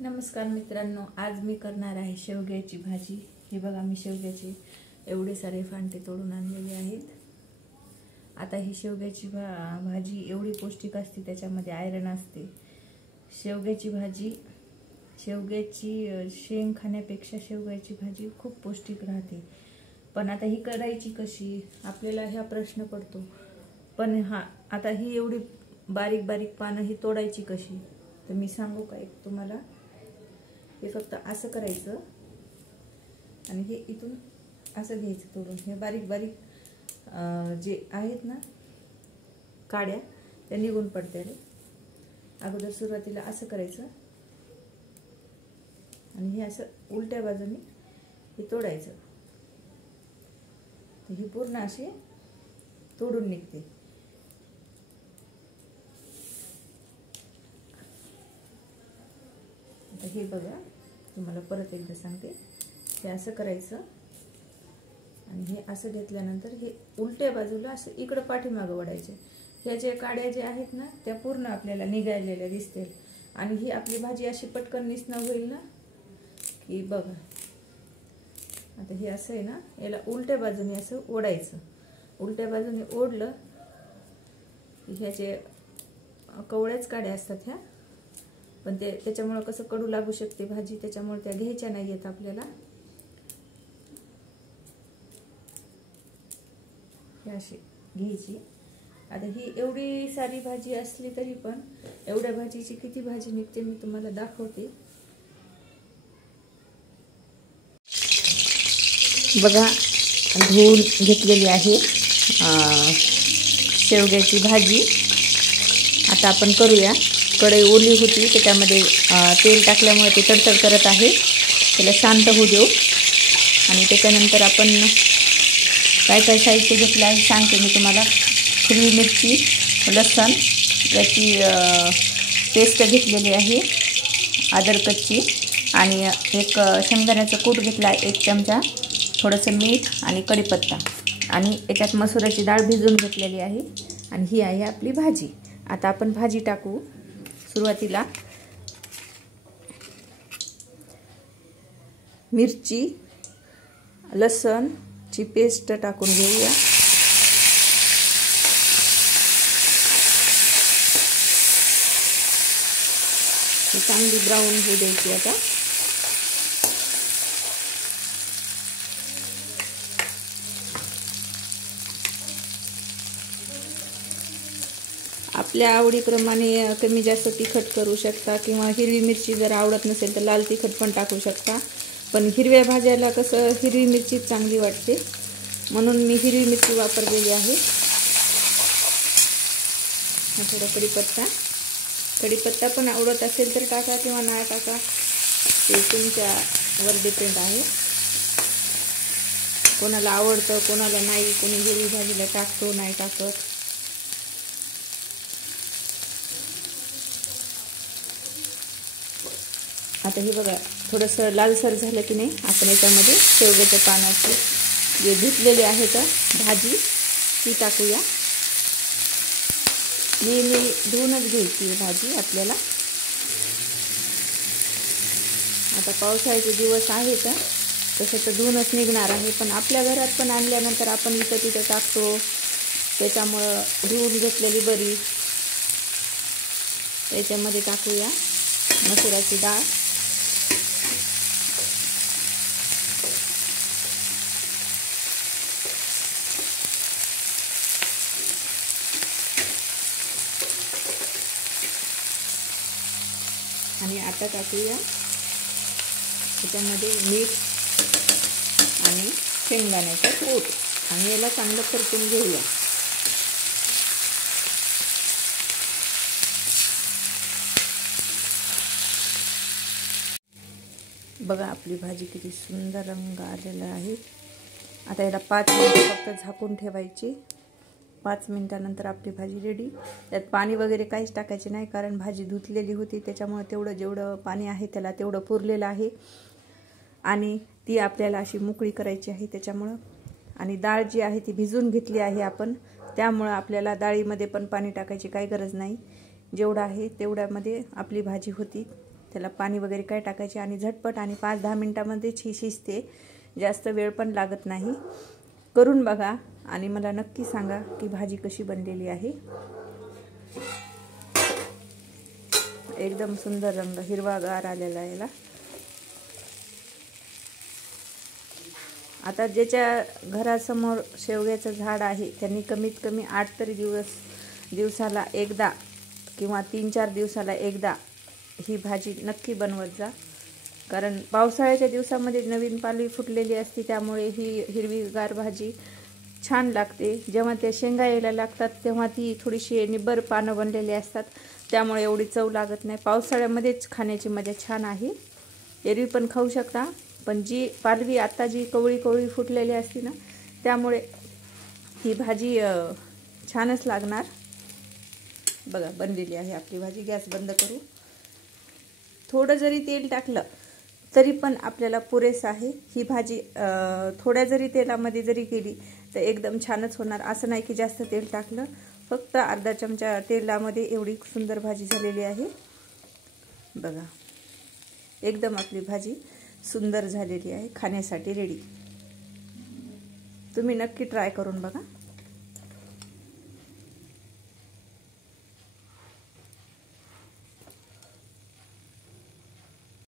नमस्कार मित्रांनो, आज मी करणार आहे शेवग्याची भाजी। हे बघा, मी शेवग्याचे एवढे सारे फांटे तोडून आणलेले आहेत। आता ही शेवग्याची भाजी एवढी पौष्टिक असते, त्याच्यामध्ये आयरन असते। शेवग्याची भाजी, शेवग्याची शेंग खाण्यापेक्षा शेवग्याची भाजी खूप पौष्टिक राहते। पण आता ही करायची कशी, आपल्याला हा प्रश्न पडतो। पण आता ही एवढी बारीक बारीक पानं ही तोडायची कशी, तर मी सांगू का एक तुम्हाला। हे फक्त असं करायचं आणि हे इथून असं घ्यायचं तोडून। हे बारीक बारीक जे आहेत ना काड्या, त्या निघून पडतील। अगोदर सुरुवातीला असं करायचं आणि हे असं उलट्या बाजूने हे तोडायचं, तर हे पूर्ण असे तोडून निघते। हे बघा, तुम्हाला परत एकदा सांगते। हे असं करायचं आणि हे असं घेतल्यानंतर हे उलट्या बाजूला असं इकडे पाठीमागे वळायचे। ह्या जे काड्या जे आहेत ना, त्या पूर्ण आपल्याला निघालेल्या दिसतील आणि ही आपली भाजी अशी पटकन निसणं होईल ना की बघा। आता हे असं आहे ना, याला उलट्या बाजूने असं ओढायचं। उलट्या बाजूने ओढलं की ह्याचे कवळ्याच काड्या असतात ह्या, पण त्याच्यामुळे कसं कडू लागू शकते भाजी, त्याच्यामुळे त्या घ्यायच्या नाहीयेत आपल्याला। ही अशी घ्यायची। आता ही एवढी सारी भाजी असली तरी पण एवढ्या भाजीची किती भाजी निघते मी तुम्हाला दाखवते। बघा, धुवून घेतलेली आहे शेवग्याची भाजी। आता आपण करूया। कढई ओली होती, त्याच्यामध्ये तेल टाकल्यामुळे ते तडतड करत आहे। त्याला शांत होऊ देऊ आणि त्याच्यानंतर आपण काय काय साहित्य घेतलं आहे सांगते मी तुम्हाला। हिरवी मिरची, लसूण याची पेस्ट घेतलेली आहे, अद्रकची, आणि एक शेंगदाण्याचा कूट घेतला आहे 1 चमचा, थोडंसं मीठ आणि कढीपत्ता, आणि याच्यात मसुराची डाळ भिजवून घेतलेली आहे। आणि ही आहे आपली भाजी। आता आपण भाजी टाकू। सुरुवातीला मिरची, लसूणची पेस्ट टाकून घेऊया। चांगली ब्राऊन होऊ द्यायची। आता आपल्या आवडीप्रमाणे कमी जास्त तिखट करू शकता, किंवा हिरवी मिरची जर आवडत नसेल तर लाल तिखट पण टाकू शकता। पण हिरव्या भाज्याला कसं हिरवी मिरची चांगली वाटते, म्हणून मी हिरवी मिरची वापरलेली आहे। थोडा कढीपत्ता पण आवडत असेल तर टाका किंवा नाही टाका, ते तुमच्यावर डिपेंड आहे। कोणाला आवडतं कोणाला नाही, कोणी हिरवी भाजीला टाकतो नाही टाकत। आता हे बघा, थोडंसं लालसर झालं की नाही, आपण याच्यामध्ये शेवग्याच्या पानाची जे धुतलेली आहे तर भाजी ती टाकूया। नेहमी धुवूनच घ्यायची भाजी आपल्याला। आता पावसाळ्याचे दिवस आहेत तसं तर धुवूनच निघणार आहे, पण आपल्या घरात पण आणल्यानंतर आपण इथं तिथं टाकतो, त्याच्यामुळं धुवून घेतलेली बरी। त्याच्यामध्ये टाकूया मसुराची डाळ, आणि आता टाकूया त्याच्यामध्ये मीठ आणि शेंगदाण्याचा कूट, आणि याला चांगलं परतून घेऊया। बघा, आपली भाजी किती सुंदर रंग आलेला आहे। आता याला 5 मिनिटं फक्त झाकून ठेवायची। 5 मिनिटानंतर आपली भाजी रेडी। त्यात पाणी वगैरे काहीच टाकायचे नाही, कारण भाजी धुतलेली होती, त्याच्यामुळे तेवढं जेवढं पाणी आहे त्याला तेवढं पुरलेलं आहे, आणि ती आपल्याला अशी मोकळी करायची आहे त्याच्यामुळं। आणि डाळ जी आहे ती भिजवून घेतली आहे आपण, त्यामुळं आपल्याला डाळीमध्ये पण पाणी टाकायची काही गरज नाही। जेवढं आहे तेवढ्यामध्ये आपली भाजी होती। त्याला पाणी वगैरे काय टाकायचे आणि झटपट आणि 5-10 मिनिटांमध्येच ही शिजते. जास्त वेळ पण लागत नाही. करून बघा आणि मला नक्की सांगा की भाजी कशी बनलेली आहे. एकदम सुंदर रंग हिरवागार आलेला आहे याला. आता ज्याच्या घरासमोर शेवग्याचं झाड आहे त्यांनी कमीत कमी 8 तरी दिवसाला एकदा किंवा 3-4 दिवसाला एकदा ही भाजी नक्की बनवत जा. कारण पावसाळ्याच्या दिवसामध्ये नवीन पालवी फुटलेली असते, त्यामुळे ही हिरवीगार भाजी छान लागते. जेव्हा त्या शेंगा यायला लागतात तेव्हा ती थोडीशी निब्बर पानं बनलेली असतात, त्यामुळे एवढी चव लागत नाही. पावसाळ्यामध्येच खाण्याची मजा छान आहे. एरवी पण खाऊ शकता, पण जी पालवी आता जी कवळी फुटलेली असते ना, त्यामुळे ही भाजी छानच लागणार. बघा बनलेली आहे आपली भाजी. गॅस बंद करू. थोडं जरी तेल टाकलं तरी पण आपल्याला पुरेसं आहे. ही भाजी थोड्या जरी तेलामध्ये जरी केली तर एकदम छानच होणार. असं नाही की जास्त तेल टाकलं, फक्त अर्धा चमचा तेलामध्ये एवढी सुंदर भाजी झालेली आहे. बघा एकदम आपली भाजी सुंदर झालेली आहे, खाण्यासाठी रेडी. तुम्ही नक्की ट्राय करून बघा.